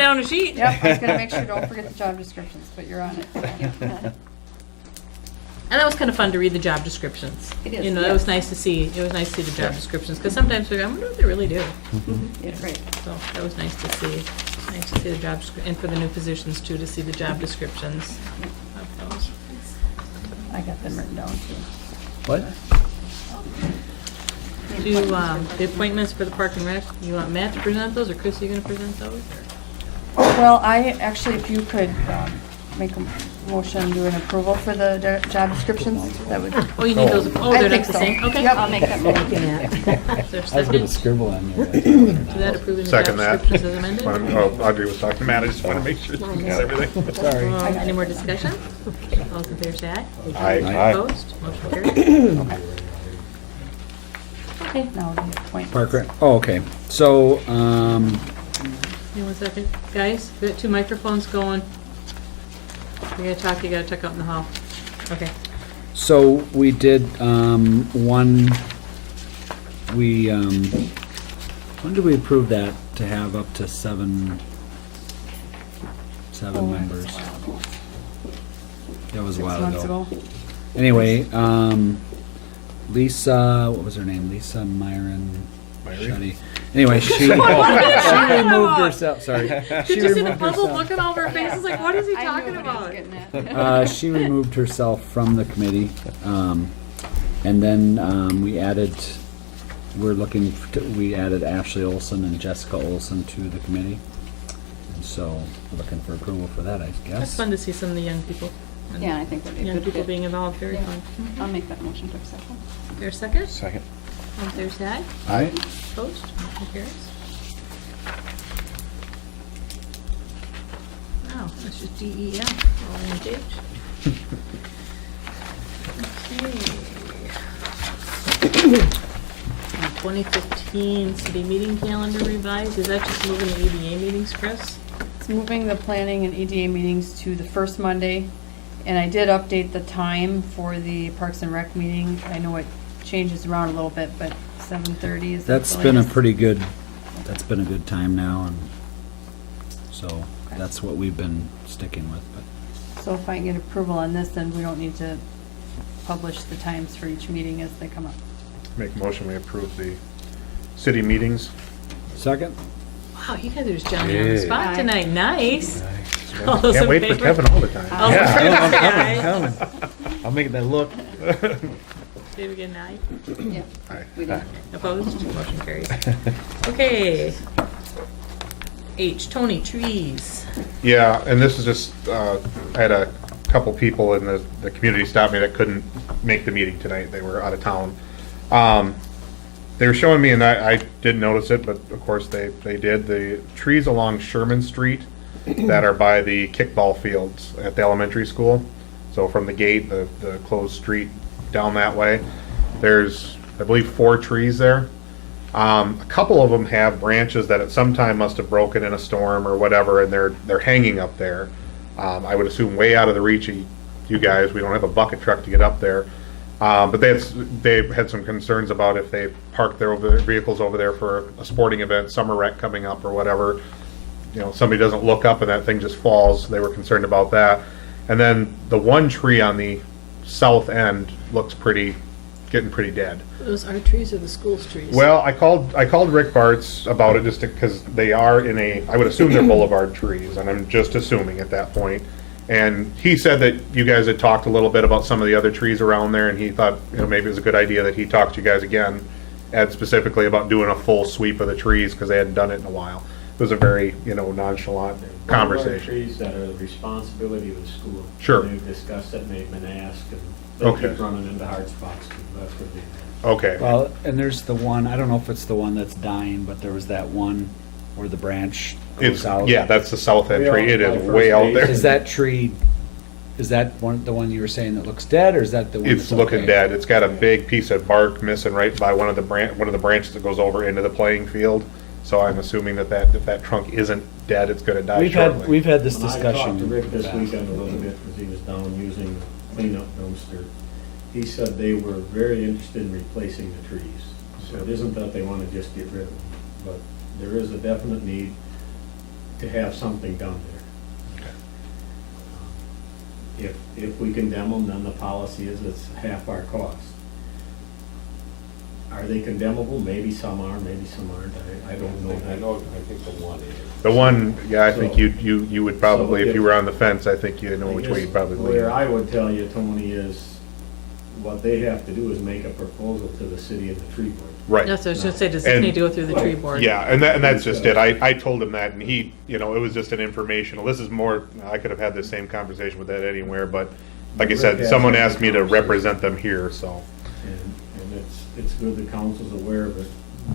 down a sheet. Yep, I was gonna make sure, don't forget the job descriptions, but you're on it. And that was kind of fun to read the job descriptions. It is, You know, that yes. was nice to see. It was nice to see the job descriptions, because sometimes we go, I wonder what they really do. Yeah, right. So that was nice to see. Nice to see the job, and for the new positions too, to see the job descriptions of those. I got them written down too. What? Do, the appointments for the Park and Rec, you want Matt to present those, or Chris, are you gonna present those? Well, I, actually, if you could, make a motion, do an approval for the job descriptions, that would. Oh, you need those, oh, I they're think not the so. same? Okay. Yep, I'll make that motion. Is there a I was second? gonna scribble on there. To that approving the job Second that. descriptions as amended? Audrey was talking to Matt, I just want to make sure you got everything. Sorry. Any more discussion? All those in favor say aye. Aye. Opposed? Motion carries. Okay, now the appointments. Park Rec, oh, okay. So, Hang on 1 second. Guys, we got 2 microphones going. You gotta talk out in the hall. Okay. so we did, one, when did we approve that to have up to seven members? That was a 6 while months ago. ago. Anyway, Lisa, what was her name? Lisa Myron Shuddy. Anyway, she removed herself. Sorry, Did she you see the removed puzzled herself. look on all of her faces? Like, what is he I knew talking what he was about? getting at. She removed herself from the committee, and then we added. We added Ashley Olson and Jessica Olson to the committee, and so we're looking for approval for that, I guess. It's fun to see some of the young people. and Yeah, I think that'd be a Young good people fit. being involved, very Yeah. fun. I'll make that motion to accept them. Is there a second? Second. All in favor say aye. Aye. Opposed? Motion carries. Wow, that's just DEF, all engaged. Okay. 2015 city meeting calendar revised, is that just moving the EDA meetings, Chris? It's moving the planning and EDA meetings to the first Monday, and I did update the time for the Parks and Rec meeting. I know it changes around a little bit, but 7:30 is the That's been a latest. pretty good. That's been a good time now, and so that's what we've been sticking with. But So if I can get approval on this, then we don't need to publish the times for each meeting as they come up. Make a motion, we approve the city meetings. second. Wow, you guys are just jumping on the Hey. spot Aye. tonight, nice. All those Can't in wait for favor? Kevin all the time. All those in favor say aye. coming. I'll make that look. David get an aye. Yeah. Aye. We did. Opposed? Motion carries. Okay. H, Tony, trees. Yeah, and this is just, I had a couple people in the community stop me that couldn't make the meeting tonight. They were out of town. They were showing me, and I didn't notice it, but of course they did, the trees along Sherman Street that are by the kickball fields at the elementary school. So from the gate, the closed street down that way, there's, I believe, 4 trees there. A couple of them have branches that at some time must have broken in a storm or whatever, and they're hanging up there. I would assume way out of the reach of you guys. We don't have a bucket truck to get up there. But they had some concerns about if they parked their vehicles over there for a sporting event, summer rec coming up or whatever, you know, somebody doesn't look up and that thing just falls. They were concerned about that. And then the one tree on the south end looks getting pretty dead. Those are trees or the school's trees? Well, I called Rick Bartz about it just because they are I would assume they're boulevard trees, and I'm just assuming at that point. And he said that you guys had talked a little bit about some of the other trees around there, and he thought, you know, maybe it was a good idea that he talked to you guys again, and specifically about doing a full sweep of the trees, because they hadn't done it in a while. It was a very, you know, nonchalant conversation. Trees that are the responsibility of the school. Sure. They've discussed it, and they've been asked, and they Okay. keep running into hard spots, too. That's what they. Okay. Well, and there's the one. I don't know if it's the one that's dying, but there was that one where the branch goes It's, out. yeah, that's the south end Way tree. out It by is First way out Base. there. Is that tree? Is that the one you were saying that looks dead, or is that the one? It's that's looking okay? dead. It's got a big piece of bark missing right by one of the branches that goes over into the playing field. So I'm assuming that if that trunk isn't dead, it's gonna die shortly. We've had this When discussion. I talked to Rick in the this past. weekend a little bit, because he was down using the cleanup dumpster, he said they were very interested in replacing the trees. So it isn't that they want to just get rid of them, but there is a definite need. to have something done there. If we condemn them, then the policy is it's half our cost. Are they condemnable? Maybe some are, maybe some aren't. I don't know. I know, I think the one is. The one, yeah, I think So- you would probably, so if you if- were on the fence, I think you know I which guess way you'd probably lean. Where I would tell you, Tony, is what they have to do is make a proposal to the city and the tree board. Right. That's what I was gonna say, does this And- need to go through the tree board? Yeah, and that's just it. I told him that, and he, you know, it was just an informational, this is more, I could have had the same conversation with that anywhere, but like I said, Rick has someone had asked me to the conversation. represent them here, so. And it's good the council's aware of it,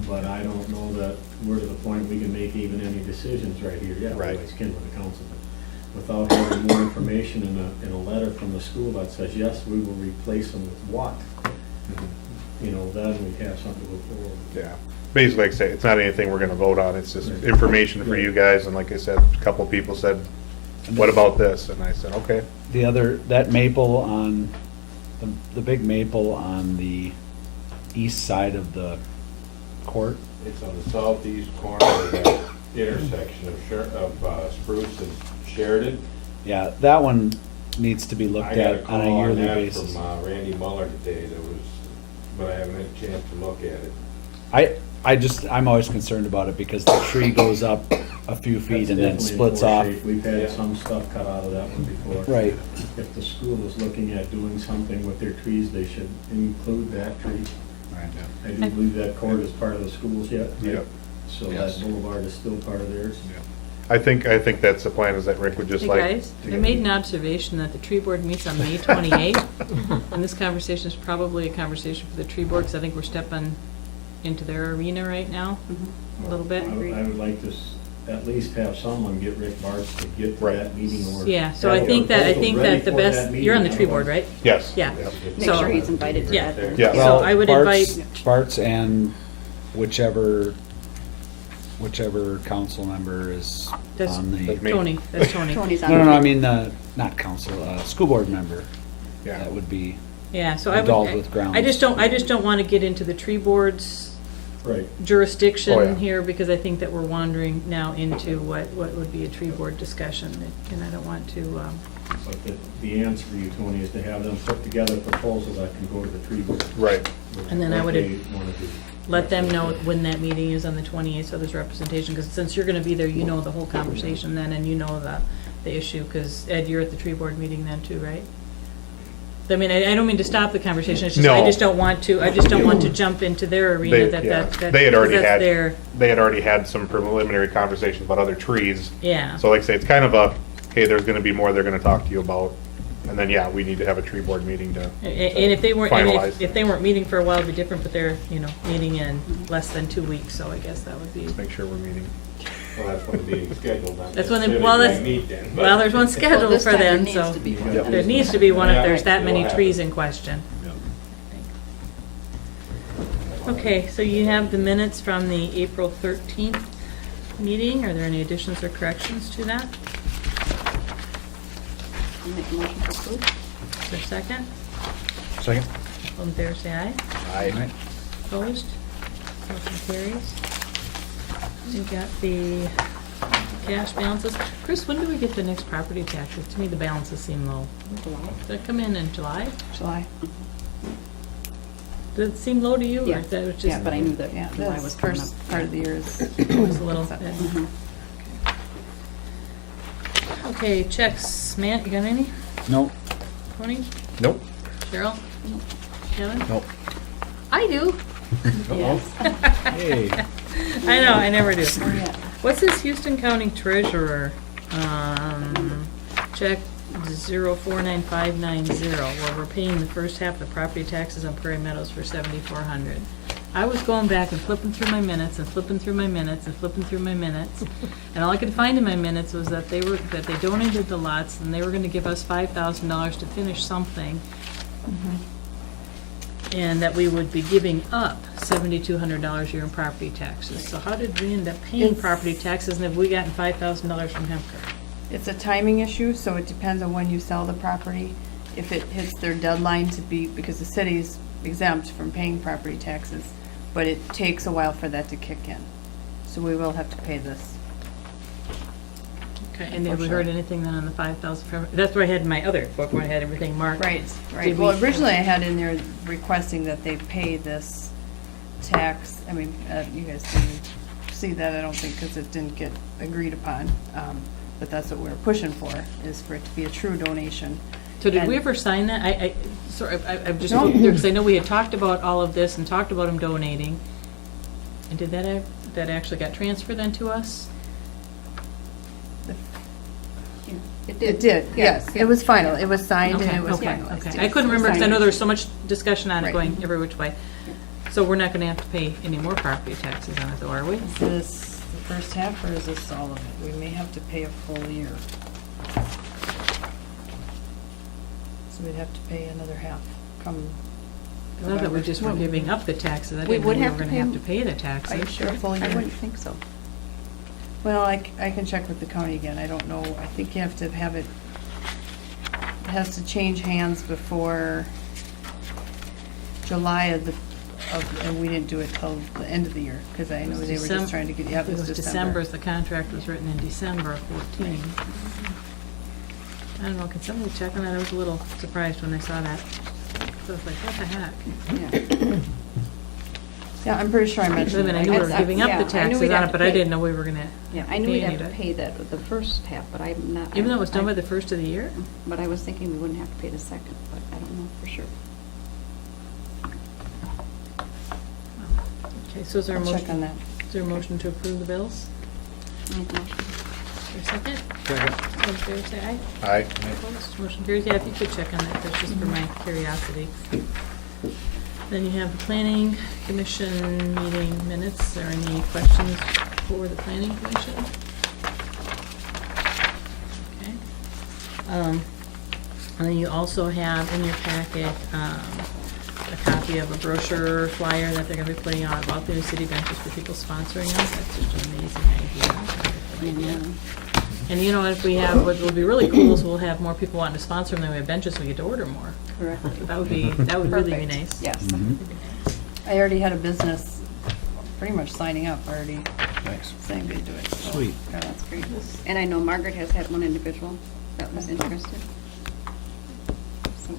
but I don't know that we're to the point we can make even any decisions right here. Yeah, we Right. always can with the council, but without having more information in a letter from the school that says, yes, we will replace them with what? You know, then we have something to go forward. Yeah, basically, like I say, it's not anything we're gonna vote on, it's just information for you guys, and like I said, a couple people said, what about this? And I said, okay. The other, that maple on, the big maple on the east side of the court, It's on the southeast corner of that intersection of Spruce and Sheridan. yeah, that one needs to be looked I got a at on call a on yearly that basis. from Randy Muller today that was, but I haven't had a chance to look at it. I'm always concerned about it because the tree goes up a few feet That's and then definitely in splits poor off. shape. We've had Yeah. some stuff cut out of that one before. Right, If the school is looking at doing something with their trees, they should include that tree. right. I do believe that court is part of the schools yet. Yep. So Yes. that boulevard is still part of theirs. I think that's the plan, is that Rick would just Hey like. guys, to I get- made an observation that the tree board meets on May 28th, and this conversation is probably a conversation for the tree board, because I think we're stepping into their arena right now, a little bit. I would like to at least have someone get Rick Bartz to get to Right. that meeting or. Yeah, so have I a think that proposal the ready for best, that you're on the meeting, tree board, otherwise- right? Yes. Yeah. Make So- sure he's invited to Yeah. that Yeah. So Well, I would Bart's- invite- Bart's and whichever council member is That's- on the, That's me. Tony, that's Tony. Tony's on. no, I mean, not council, school board member. Yeah. That would be, Yeah, so I Involved would, with grounds. I just don't wanna get into the tree board's Right. Oh, yeah. jurisdiction here, because I think that we're wandering now into what would be a tree board discussion, and I don't want to, But the answer for you, Tony, is to have them put together a proposal that can go to the tree board. Right. with And then I what would- they wanna do. let them know when that meeting is on the 28th, so there's representation, because since you're gonna be there, you know the whole conversation then, and you know the issue, because Ed, you're at the tree board meeting then too, right? I mean, I don't mean to stop the conversation, it's just, I No. just don't want to jump into their arena, They, that, yeah, that. they had already that's had, their- they had already had some preliminary conversations about other trees. Yeah, So like I say, it's kind of a, hey, there's gonna be more they're gonna talk to you about. And then, yeah, we need to have a tree board meeting to. and if they weren't, I mean, finalize. if they weren't meeting for a while, it'd be different, but they're, meeting in less than 2 weeks, so I guess that would be. Make sure we're meeting. Well, that's when the meeting's scheduled. not That's when they- necessarily well, they that's- meet then, but- Well, there's one Well, scheduled this for time there then, needs so. to be one. Yep. There needs to be one if Yeah, there's that it'll many happen. trees in question. Okay, so you have the minutes from the April 13th meeting. Are there any additions or corrections to that? I'll make a motion to approve. Is there a second? second? All in favor, say aye. Aye. Opposed? Motion carries. We got the cash balances. Chris, when do we get the next property taxes? To me, the balances seem low. July. Did that come in July? July. Did it seem low to you? or Yeah. that was just- Yeah, but I knew that Yeah, July that's was coming up. first Part of the year is. It was a little, So- yeah. Mhm. Okay, checks. Matt, you got any? No, Tony? Nope. Cheryl? Kevin? nope. I do. Yes. Hey, I know, I never do. Oh, yeah. What's this Houston County Treasurer, check 049590, where we're paying the first half of the property taxes on Prairie Meadows for $7,400. I was going back and flipping through my minutes and flipping through my minutes and flipping through my minutes, and all I could find in my minutes was that they donated the lots and they were gonna give us $5,000 to finish something, and that we would be giving up $7,200 a year in property taxes. So how did we end up paying It's- property taxes, and have we gotten $5,000 from Hemker? It's a timing issue, so it depends on when you sell the property. If it hits their deadline to be, because the city's exempt from paying property taxes, but it takes a while for that to kick in. So we will have to pay this. Okay, and have we heard anything then on the 5,000 from, that's where I had my other book where I had everything marked. Right, right. Did Well, we- originally I had in there requesting that they pay this tax. I mean, you guys didn't see that, I don't think, because it didn't get agreed upon. But that's what we're pushing for, is for it to be a true donation. So did we And- ever sign that? Sorry, I'm just, No. because I know we had talked about all of this and talked about them donating. And did that actually got transferred then to us? It did, yes. It was final. It was signed and Okay, it was okay, finalized. okay. yes. I couldn't remember, because I know Signed. there was so much discussion on it Right. going every which way. So we're not gonna have to pay any more property taxes on it though, are we? Is this the first half or is this all of it? We may have to pay a full year. So we'd have to pay another half come. Because I thought we November. just were giving up the taxes. I We didn't know would we were have to gonna pay have them. to pay the taxes. Are you sure full I year? wouldn't think so. Well, I can check with the county again. I don't know. I think you have to have it, it has to change hands before July and we didn't do it till the end of the year, because I know they were just trying to get, yeah, it It was was December. December, the contract was written in December of 14. I don't know, can somebody check on that? I was a little surprised when I saw that. So I was like, what the heck? Yeah. Yeah, I'm pretty sure I I mentioned mean, it. I knew we were I- giving up yeah, the I knew taxes we'd on have it, to but I pay. didn't know we were gonna Yeah, I knew pay we'd any have of to it. pay that with the first half, but I'm not. Even though it was done I- by the first of the year? But I was thinking we wouldn't have to pay the second, but I don't know for sure. Okay, so is there a I'll motion? check on that. Is there a motion to approve the bills? Make a motion. Is there a second? All in favor, say aye. Aye. Opposed? Motion carries. Yeah, if you could check on that, that's just for my curiosity. Then you have the planning commission meeting minutes. Are there any questions for the planning commission? Okay. And then you also have in your packet, a copy of a brochure flyer that they're gonna be putting out about the new city benches for people sponsoring us. That's just an amazing idea. And you know, if we have, what will be really cool is we'll have more people wanting to sponsor them than we have benches, so we get to order more. Correct. That would really be Perfect. nice. Yes. I already had a business pretty much signing up, already Thanks. saying they'd do it. so, Sweet. yeah. That's great. And I know Margaret has had one individual that was interested. So,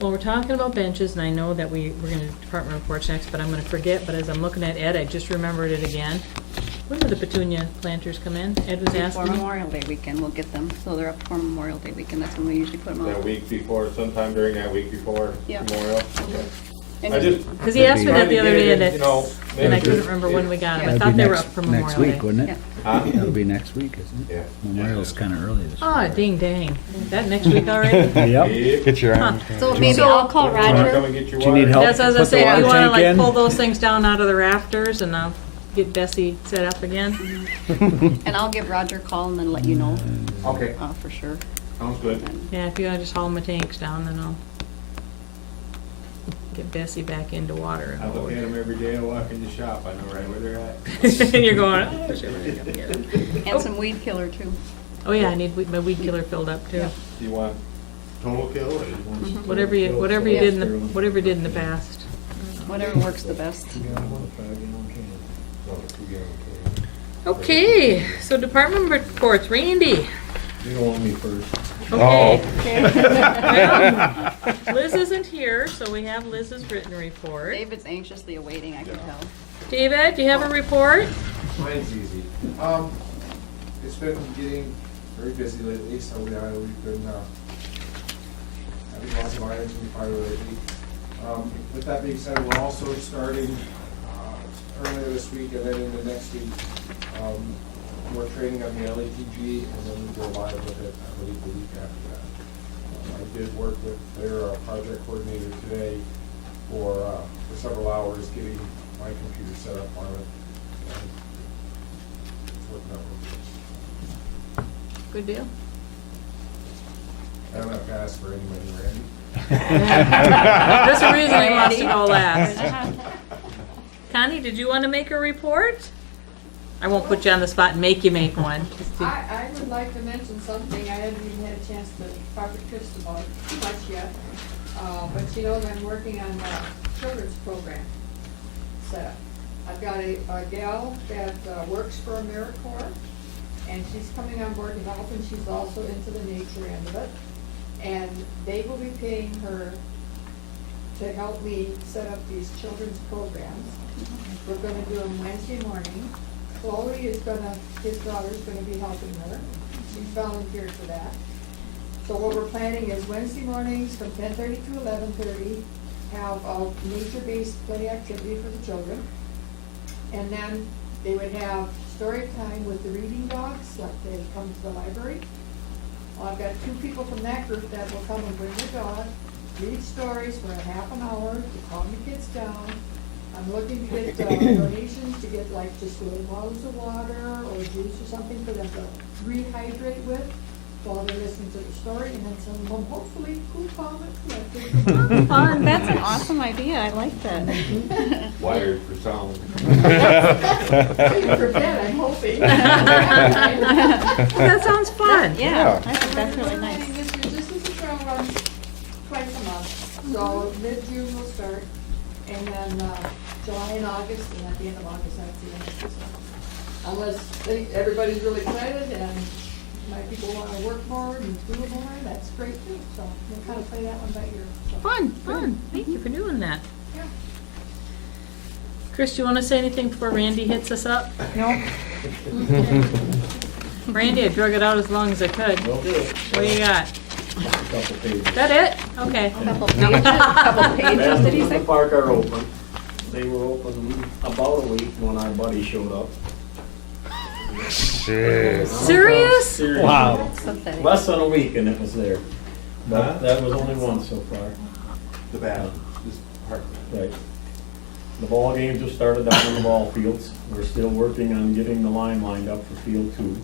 Well, we're talking about benches, and I know that we're gonna do department reports next, but I'm gonna forget, but as I'm looking at Ed, I just remembered it again. When do the petunia planters come in? Ed was Before asking me. Memorial Day weekend, we'll get them, so they're up for Memorial Day weekend, that's when we usually put them That out. week before, sometime during that week before Yeah. Memorial? Okay. And I just. Because he asked me that the other day, and You know, and I maybe couldn't just- remember when we got them. I That'd thought be they were next- up for Memorial Next Day. week, wouldn't it? Huh? That'll be next week, isn't it? Yeah. Memorial's kinda early this week. Oh, ding dang. Is that next week already? Yep. Get your Huh. So maybe I'll call Come and Roger. get your Do you need water. help? That's what I was Put gonna the say, if water you wanna tank like in? pull those things down out of the rafters, and I'll get Bessie set up again. And I'll give Roger a call and then let you know, Okay, for sure. sounds good. And- Yeah, if you wanna just haul my tanks down, then I'll get Bessie back into water I and look at load. them every day I walk in the shop, I know right where they're at. And you're going, oh, shit, we're gonna get it. And some weed killer too. Oh, yeah, I need my weed killer filled up too. Yeah. Do you want total kill or you want? Mhm. Whatever you did in the past. Whatever works the best. No, 2 gallon can. Okay, so department reports, Randy. You don't want me first. Okay. Okay. Well, Liz isn't here, so we have Liz's written report. David's anxiously awaiting, I can tell. David, do you have a report? Mine's easy. It's been getting very busy lately, so we've been, having lots of irons in the fire lately. With that being said, we're also starting, earlier this week and then into next week, more training on the LATG, and then we go live with it, I believe, the week after that. I did work with their project coordinator today for several hours, getting my computer set up on it. And it's working out real good. Good deal. I'm not gonna ask for any money, Randy. There's a reason he wants to go last. Connie, did you want to make a report? I won't put you on the spot and make you make one. I would like to mention something, I haven't even had a chance to talk to Chris about too much yet. But she knows I'm working on a children's program setup. I've got a gal that works for AmeriCorps, and she's coming on board to help, and she's also into the nature end of it. And they will be paying her to help me set up these children's programs. We're gonna do them Wednesday morning. Chloe is gonna, his daughter's gonna be helping her. She's volunteered for that. So what we're planning is Wednesday mornings from 10:30 to 11:30, have a nature-based play activity for the children. And then they would have story time with the reading dogs, like they come to the library. Well, I've got 2 people from that group that will come and bring their dog, read stories for a half an hour to calm the kids down. I'm looking to get donations to get like just little bottles of water or juice or something for them to rehydrate with while they're listening to the story, and then send them home, hopefully, cool, calm, and collected. Fun, that's an awesome idea, I like that. Wired for sound. Even for bed, I'm hoping. That sounds fun. Yeah, I think that's really nice. This is a trail run twice a month, so mid-June we'll start, and then July and August, and at the end of August, that's the end of the season. Unless everybody's really excited and my people want to work more and do more, that's great too, so we'll kind of play that one by ear. So. Fun. Thank you for doing that. Yeah. Chris, do you want to say anything before Randy hits us up? Nope. Randy, I drug it out as long as I could. Will do. What do you got? Just a couple pages. That it? Okay. Couple pages, couple pages, did he The say? park are open. They were open about a week when our buddy showed up. Shit. Serious? Seriously. Wow. So pathetic. Less than a week and it was there. But that was only one so far. The bad, this part. Right. The ball games just started down in the ball fields. We're still working on getting the line lined up for field 2.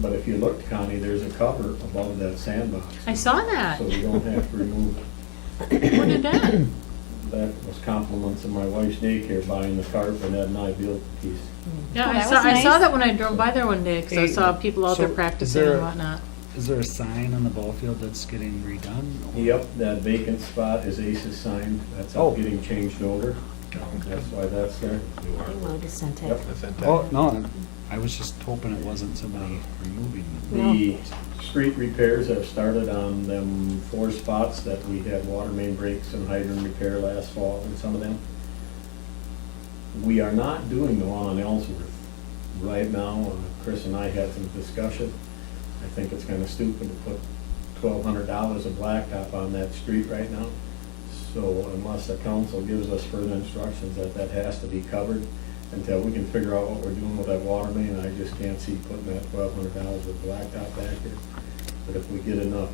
But if you look, Connie, there's a cover above that sandbox. I saw that. So we don't have to remove it. What did that? That was compliments of my wife's daycare buying the carpet and Ed and I built the piece. Yeah, Oh, I that saw, was I saw nice. that when I drove by there one day, because I Hey, saw people out there so is practicing there- and whatnot. Is there a sign on the ball field that's getting redone? or- Yep, that vacant spot is Ace's sign. That's Oh. all getting changed over. That's why that's there. Yep. Oh, no, I was just hoping it wasn't somebody removing them. The street repairs have started on them 4 spots that we had water main breaks and hydrant repair last fall and some of them. We are not doing the one on Ellsworth right now. Chris and I had some discussion. I think it's kind of stupid to put $1,200 of blacktop on that street right now. So unless the council gives us further instructions that has to be covered, until we can figure out what we're doing with that water main, I just can't see putting that $1,200 of blacktop back there. But if we get enough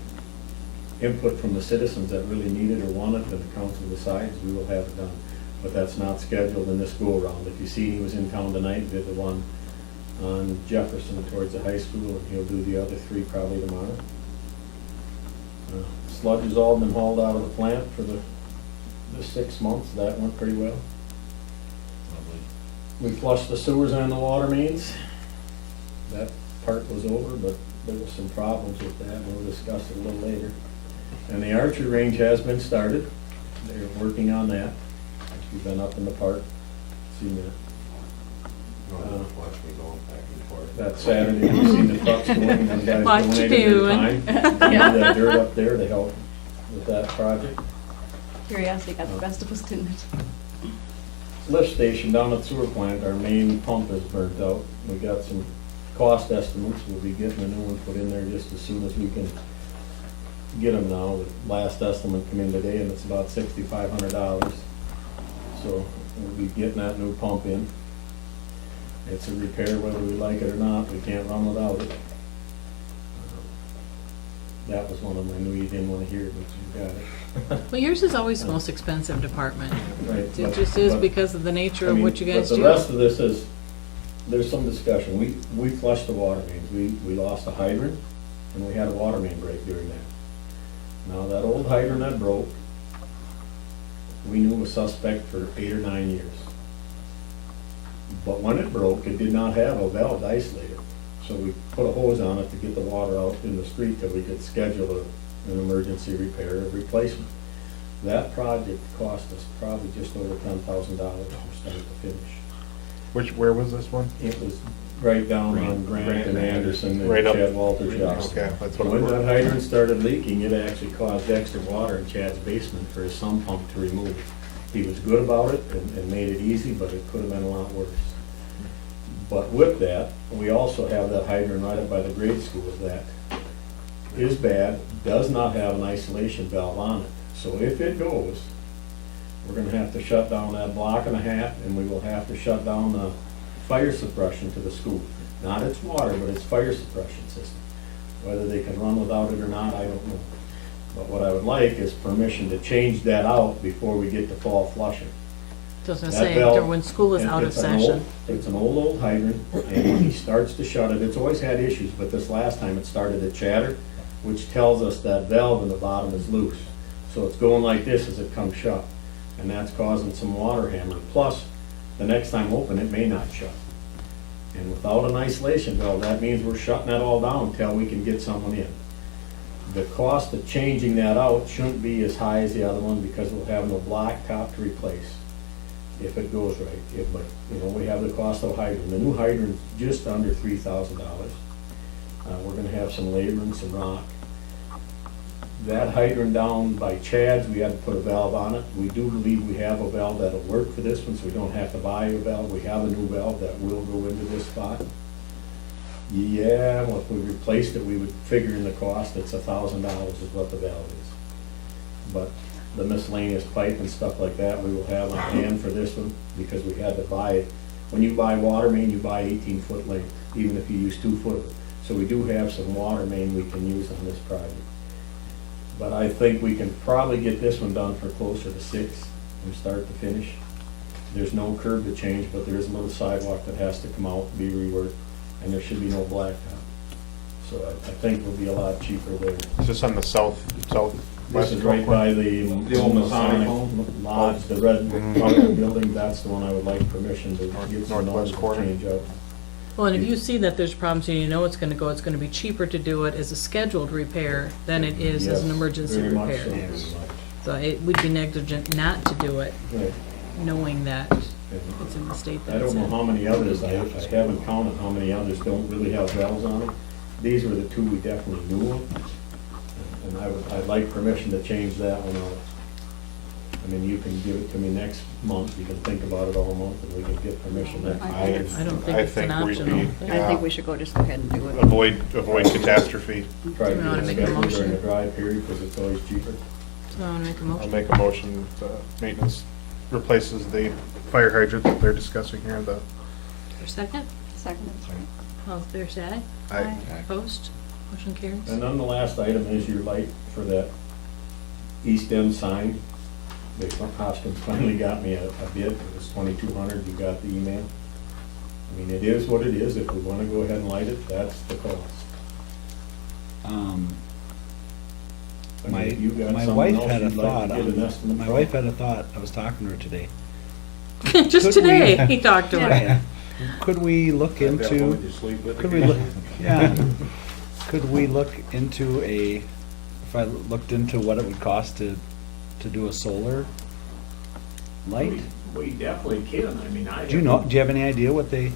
input from the citizens that really need it or want it, then the council decides, we will have it done. But that's not scheduled in this go-around. If you see, he was in town tonight, did the one on Jefferson towards the high school, and he'll do the other 3 probably tomorrow. Sludge has all been hauled out of the plant for the 6 months. That went pretty well. We flushed the sewers and the water mains. That part was over, but there was some problems with that, and we'll discuss it a little later. And the archery range has been started. They're working on that. We've been up in the park, seen that. Watch me going back and forth. That Saturday, we've seen the trucks going, and them guys What you donated their doing? time. Yeah. Moved that dirt up there to help with that project. Curiosity got the best of us, didn't it? Lift station down at sewer plant, our main pump is burnt out. We got some cost estimates. We'll be getting a new one put in there just as soon as we can get them now. The last estimate come in today and it's about $6,500. So we'll be getting that new pump in. It's a repair whether we like it or not. We can't run without it. That was one of them I knew you didn't want to hear, but you got it. Well, yours is always the most expensive department. Right, It but- just is but- because of the nature I of mean, what you guys But do. the rest of this is, there's some discussion. We flushed the water mains. We lost a hydrant, and we had a water main break during that. Now, that old hydrant that broke, we knew was suspect for 8 or 9 years. But when it broke, it did not have a valve isolator. So we put a hose on it to get the water out in the street till we could schedule an emergency repair or replacement. That project cost us probably just over $10,000 from start to finish. Where was this one? It was right down on Grant and Anderson and Right up- Chad Walter's house. Okay, that's what When that I'm. hydrant started leaking, it actually caused extra water in Chad's basement for his sump pump to remove. He was good about it and made it easy, but it could have been a lot worse. But with that, we also have that hydrant right up by the grade school that is bad, does not have an isolation valve on it. So if it goes, we're gonna have to shut down that block and a half, and we will have to shut down the fire suppression to the school. Not its water, but its fire suppression system. Whether they can run without it or not, I don't know. But what I would like is permission to change that out before we get to fall flushing. So I was gonna That say, valve- when school is and out of it's an old- session. It's an old hydrant, and when he starts to shut it, it's always had issues, but this last time it started to chatter, which tells us that valve in the bottom is loose. So it's going like this as it comes shut, and that's causing some water hammer. Plus, the next time open, it may not shut. And without an isolation valve, that means we're shutting that all down until we can get someone in. The cost of changing that out shouldn't be as high as the other one, because we'll have no blacktop to replace if it goes right. But, you know, we have the cost of a hydrant. The new hydrant's just under $3,000. We're gonna have some labor and some rock. That hydrant down by Chad's, we had to put a valve on it. We do believe we have a valve that'll work for this one, so we don't have to buy a valve. We have a new valve that will go into this spot. Yeah, well, if we replaced it, we would figure in the cost, it's $1,000 is what the valve is. But the miscellaneous pipe and stuff like that, we will have on hand for this one, because we had to buy it. When you buy water main, you buy 18-foot length, even if you use 2 foot of it. So we do have some water main we can use on this project. But I think we can probably get this one done for closer to 6 from start to finish. There's no curb to change, but there is a little sidewalk that has to come out, be reworked, and there should be no blacktop. So I think we'll be a lot cheaper there. Is this on the southwest? This is right by the old Masonic Masonic Lodge, the red front building. That's the one I would like permission to get some Northwest numbers to corner. change out. Well, and if you see that there's problems and you know it's gonna be cheaper to do it as a scheduled repair than it is as an Yes, emergency very much repair. so, very much. So it would be negligent not to do it, Right. knowing that And it's in the state I that it's don't know in. how many others, I haven't counted how many others don't really have valves on them. These were the two we definitely knew of. And I'd like permission to change that one out. I mean, you can give it to me next month, you can think about it all month, and we can get permission next I month. think it's- I don't think I it's an think we'd option. be- I don't think. I think we should just go ahead and do it. Avoid catastrophe. Try to Do you get wanna it make a scheduled during motion? the dry period, because it's always cheaper. So I wanna make a I'll motion. make a motion, maintenance replaces the fire hydrant that they're discussing here, the, For a second, Second. all in favor, say aye. I, Opposed? Motion carries. And then the last item is your light for that east end sign. Hoskins finally got me a bid, it was 2,200, you got the email. I mean, it is what it is, if we wanna go ahead and light it, that's the cost. I mean, if you got My something wife else had a you'd like to thought get an on, estimate my from. wife had a thought, I was talking to her today. Just Could we- today, he talked to her. Yeah. Could we look That one into, you sleep with could we again? look, yeah, could we look into if I looked into what it would cost to do a solar light? We definitely can, I mean, I. Do you have any idea what they,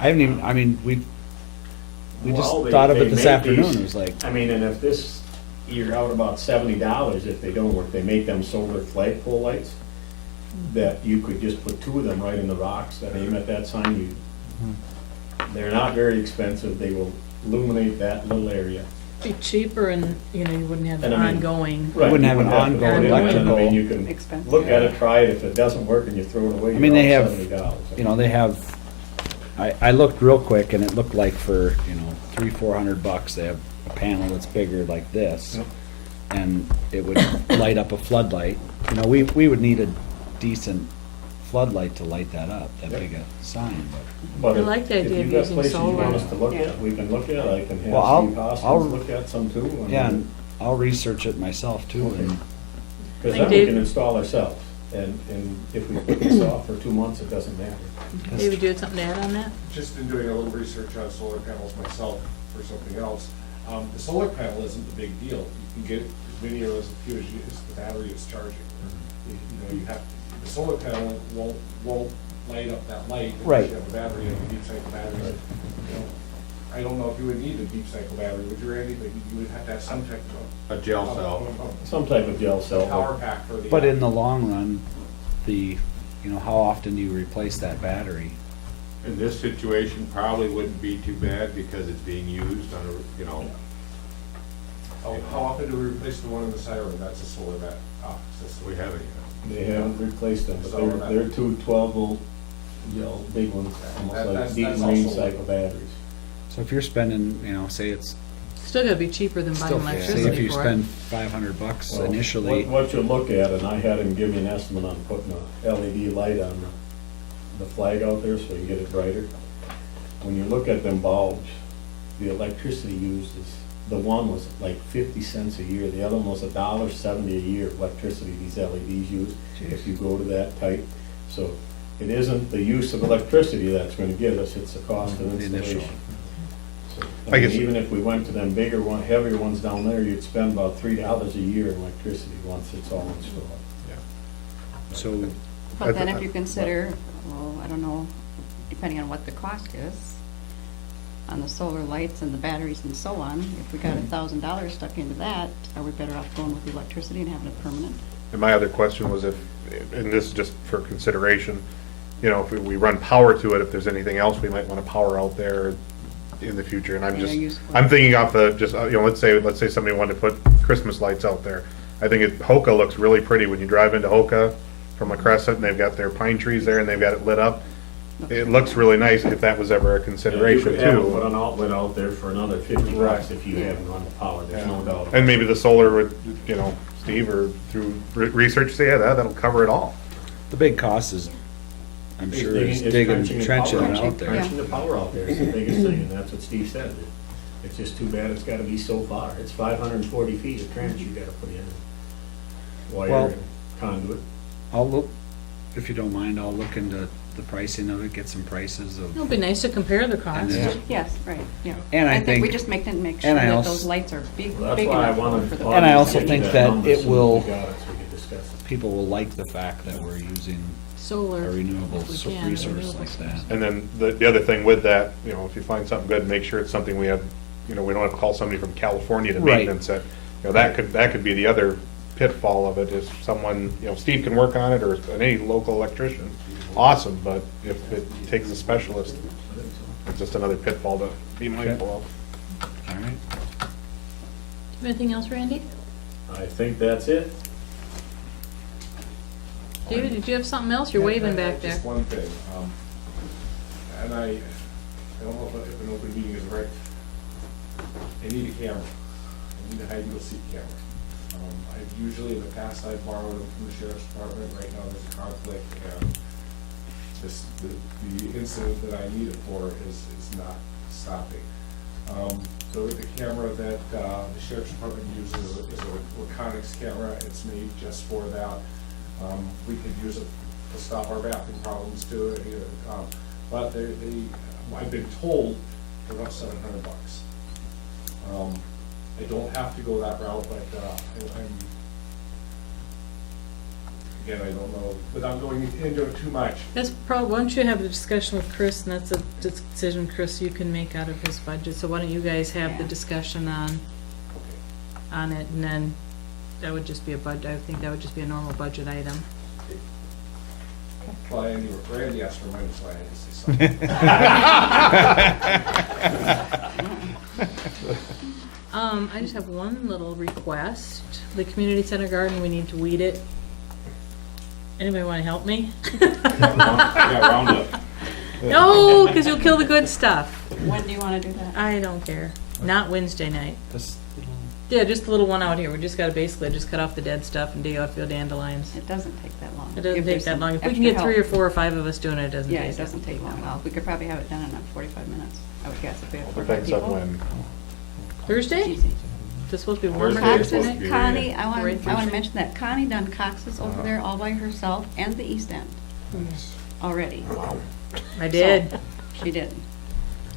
I haven't even, I mean, we just Well, they- thought of they it this make afternoon, these- it was like, I mean, and if this, you're out about $70 if they don't work, they make them solar flagpole lights that you could just put 2 of them right in the rocks that aim at that sign. They're not very expensive, they will illuminate that little area. Be cheaper and, you know, you wouldn't have And the I mean- ongoing. Right, wouldn't you have an to go ongoing in, and I electrical. mean, you can Expensive. look at it, try it, if it doesn't work and you throw it away, I mean, you're they out have, $70. you know, they have, I looked real quick and it looked like for, you know, $300-400, they have a panel that's bigger like this. Yep. And it would light up a floodlight. You know, we would need a decent floodlight to light that up, that Yep. big a sign, But I if- like the idea of If you've got using places you want solar. us to look Yeah. at, we can look at it, I can Well, have Steve I'll- Hoskins look at some too. I yeah, mean, and I'll research it myself too. Okay. And Because Hey, then we Dave. can install ourselves, and if we put this off for 2 months, it doesn't matter. David, do you have something to add on that? Just been doing a little research on solar panels myself for something else. The solar panel isn't the big deal. You can get as many or as few as the battery is charging. You know, you have, the solar panel won't light up that light. Right. If you have a battery, and a deep cycle battery, you know, I don't know if you would need a deep cycle battery, would you, Randy? But you would have to have some type of. A gel cell. Some type of gel A cell. power pack for the. But in the long run, how often do you replace that battery? In this situation, probably wouldn't be too bad because it's being used on a, you know, How often do we replace the one in the siren? That's a solar system. we haven't yet. They haven't replaced them, but So they're two 12-volt gel, big ones, almost like That's deep also- marine cycle batteries. So if you're spending, say it's, Still gotta be cheaper than buying still, say if electricity you for it. spend $500 Well, initially, What you look at, and I had him give me an estimate on putting a LED light on the flag out there so you get it brighter. When you look at them bulbs, the electricity used is, the one was like 50 cents a year, the other one was $1.70 a year of electricity these LEDs use, if you go to that type. So it isn't the use of electricity that's gonna get us, it's the cost of The initial. installation. So, I I mean, guess- even if we went to them bigger one, heavier ones down there, you'd spend about $3 a year in electricity once it's all installed. so But then if you consider, well, I don't know, depending on what the cost is, on the solar lights and the batteries and so on, if we got $1,000 stuck into that, are we better off going with the electricity and having it permanent? And my other question was if, and this is just for consideration, if we run power to it, if there's anything else we might want to power out there in the future, and Yeah, useful. I'm thinking off the, just, let's say somebody wanted to put Christmas lights out there. I think Hoka looks really pretty when you drive into Hoka from a Crescent, and they've got their pine trees there, and they've got it lit up. It looks really nice if that was ever a consideration You could have put too. an outlet out there for another $50 if you hadn't run the power, there's no doubt. about And maybe it. the solar would, Steve, or through research, say, yeah, that'll cover it all. the big cost is, I'm It's sure, digging- is it's digging, the trenching power it out there. Trenching the power out there is the biggest thing, and that's what Steve said. It's just too bad it's gotta be so far. It's 540 feet of trench you gotta put in. Well- Wire and conduit. I'll look, if you don't mind, I'll look into the pricing of it, get some prices of. It'll be nice to compare the And costs. then- Yes, right, yeah. And I we think- just make sure and I that also- those lights are big Well, That's why I enough wanted. for the. And I also Get think that that number it as soon as will- we got it, so we could discuss it. People will like the fact that we're using Solar. a renewable if we can, resource renewable like source. that. And then the other thing with that, if you find something good, make sure it's something we have, we don't have to call somebody from California to Right. maintenance it. That could be the other pitfall of it, is someone, Steve can work on it, or any local electrician, awesome, but if it takes a specialist, it's just another pitfall to be mindful of. All right. Anything else, Randy? I think that's it. David, did you have something else? You're waving back there. Just one thing, and I don't know if an open meeting is right. I need a camera. I need a hide and go seek camera. I've usually, in the past, I've borrowed them from the sheriff's department. Right now, there's a conflict, and the incident that I need it for is not stopping. So the camera that the sheriff's department uses is a Laconix camera. It's made just for that. We could use it to stop our bathroom problems too. But I've been told they're about $700. I don't have to go that route, but again, I don't know, without going into it too much. That's probably, why don't you have a discussion with Chris, and that's a decision, Chris, you can make out of his budget. So why don't you guys have the Yeah. discussion on it, and then that would just be a budget, I think that would just be a normal budget item. Well, Randy asked for money, so I had to say something. I just have one little request. The community center garden, we need to weed it. Anybody wanna help me? Yeah, Roundup. No, because you'll kill the good stuff. When do you wanna do that? I don't care. Not Wednesday night. This Yeah, just the little one out here. We just gotta basically just cut off the dead stuff and dig out dandelions. It doesn't take that long. It doesn't If take there's that some long. If we can extra get 3 or help. 4 or 5 of us doing it, it doesn't take Yeah, that it doesn't take that long. We could probably have it done in 45 minutes, I would guess, if we have 4 or 5 Depends on people. when. Thursday? Easy. It's supposed to be warmer Thursday Thursday is night? supposed to be- Connie, I Or want in to Thursday? mention that Connie done Cox's over there all by herself and the East End already. I did. She did.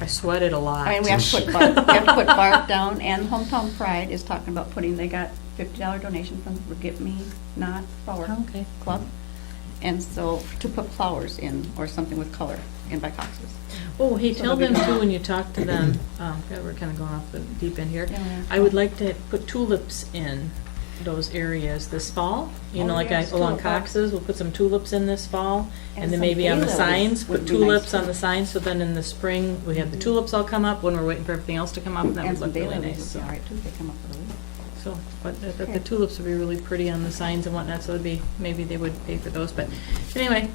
I sweated a lot. I mean, we have to put bark, we have to put bark down, and Hometown Pride is talking about they got $50 donation from Forget Me Not Flower Oh, okay. Club. And so, to put flowers in, or something with color, in by Cox's. Oh, hey, So tell they'll them be- too, when you talk to them, God, we're kinda going off the deep end here. Yeah, yeah. I would like to put tulips in those areas this fall, you know, Oh, like yes, along tulip box. Cox's, we'll put some tulips in this fall. And And then some maybe on the daylilies signs, would put be nice, tulips on too. the signs, so then in the spring, we have the tulips all come up when we're waiting for everything else to come up, and that And would some look really daylilies nice, would so. be all right too, if they come up with a leaf. So, but the Okay. tulips would be really pretty on the signs and whatnot, so it'd be, maybe they would pay for those, but anyway,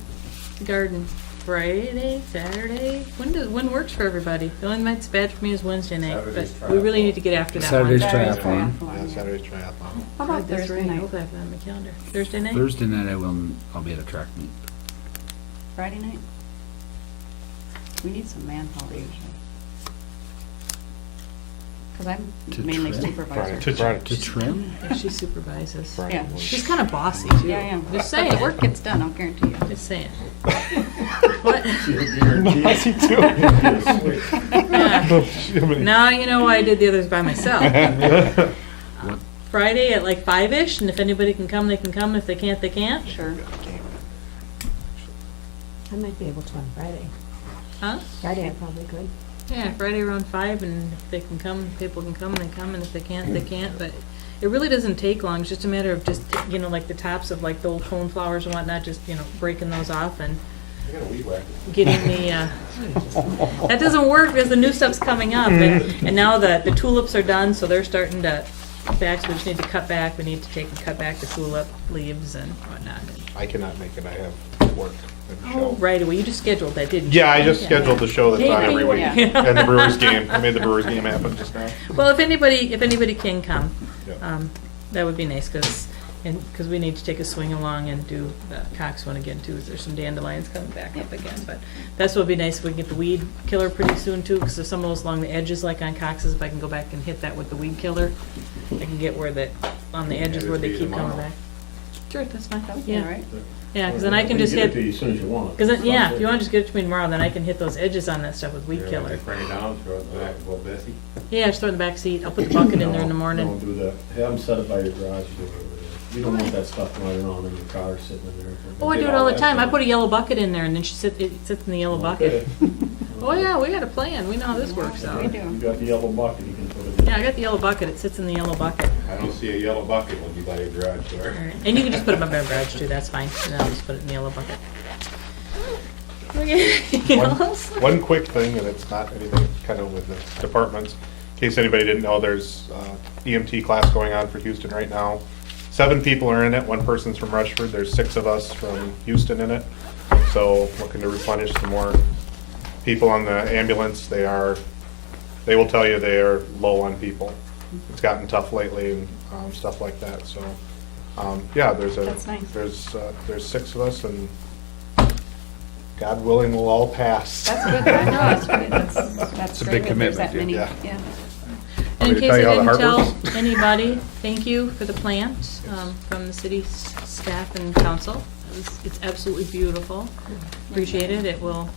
garden, Friday, Saturday, when works for everybody? The only night that's bad for me is Wednesday night, but Saturday's we really triathlon. need to get after that one. Saturday's Saturday's triathlon. Yeah, Saturday's triathlon. How about God, that's Thursday right, I night? hope I have that on my calendar. Thursday night? Thursday night I'll be at a track meet. Friday night? We need some manpower usually. Cause I'm To mainly trim? supervisor. To trim? Yeah, she supervises. Friday Yeah. morning. She's kinda bossy too. Yeah, yeah. Just But saying. the work gets done, I'll guarantee you. Just saying. What? Bossy too. Yeah. Now you know why I did the others by myself. What? Friday at like 5-ish, and if anybody can come, they can come. If they can't, they can't. Sure. I might be able to on Friday. Huh? Friday I probably could. Yeah, Friday around 5, and if they can come, people can come, they come, and if they can't, they can't. But it really doesn't take long. It's just a matter of just, you know, like the tops of like the old cone flowers and whatnot, just, you know, breaking those off and I got a weed whacker. getting the, that doesn't work because the new stuff's coming up. And now the tulips are done, so they're starting to back, so we just need to cut back. We need to take and cut back the tulip leaves and whatnot. I cannot make it, I have work and Oh, show. right away. You just scheduled that, didn't you? Yeah, I just scheduled the show that's on every week, Yeah. and the Brewers game, I made the Brewers game happen just now. Well, if anybody can come, Yeah. that would be nice, because we need to take a swing along and do the Cox one again too. There's some dandelions coming back up again, but that's what would be nice if we can get the weed killer pretty soon too, because there's some of those along the edges, like on Cox's, if I can go back and hit that with the weed killer, I can get where on the edges Yeah, where they just keep be coming tomorrow. back. Sure, that's fine, That would be yeah. all right. Yeah, because then I can just Get it hit, to you as soon as you want it. because then, yeah, if you want to just get it to me tomorrow, then I can hit those edges on that stuff with weed Yeah, killer. just Bring it down, throw it in the back of old Bessie. Yeah, just throw it in the back seat. I'll put the bucket in there in the No, morning. Don't do that. Have them set it by your garage door. You don't want that stuff running around in your car sitting in there. Oh, I do Get it all the that time. I stuff. put a yellow bucket in there, and then it sits in the yellow bucket. Okay. Oh, yeah, we got a plan. We know how this works Yeah, out. we do. You got the yellow bucket, you can put it in. Yeah, I got the yellow bucket. It sits in the yellow bucket. I don't see a yellow bucket when you buy your garage door. All right. And you can just put it in my garage too. That's fine. And then I'll just put it in the yellow bucket. Okay, anything One- else? One quick thing, and it's not anything kind of with the departments, in case anybody didn't know, there's EMT class going on for Houston right now. 7 people are in it, 1 person's from Rushford, there's 6 of us from Houston in it. So looking to replenish some more people on the ambulance. They will tell you they are low on people. It's gotten tough lately and stuff like that, so, yeah, That's nice. there's 6 of us, and God willing, we'll all pass. That's good, I know, that's great, that's It's a great big when there's that commitment, many, yeah. yeah. And in Want me to case tell I you how the didn't heart tell works? anybody, thank you for the plant from the city staff and council. It's absolutely beautiful. Appreciate it. It will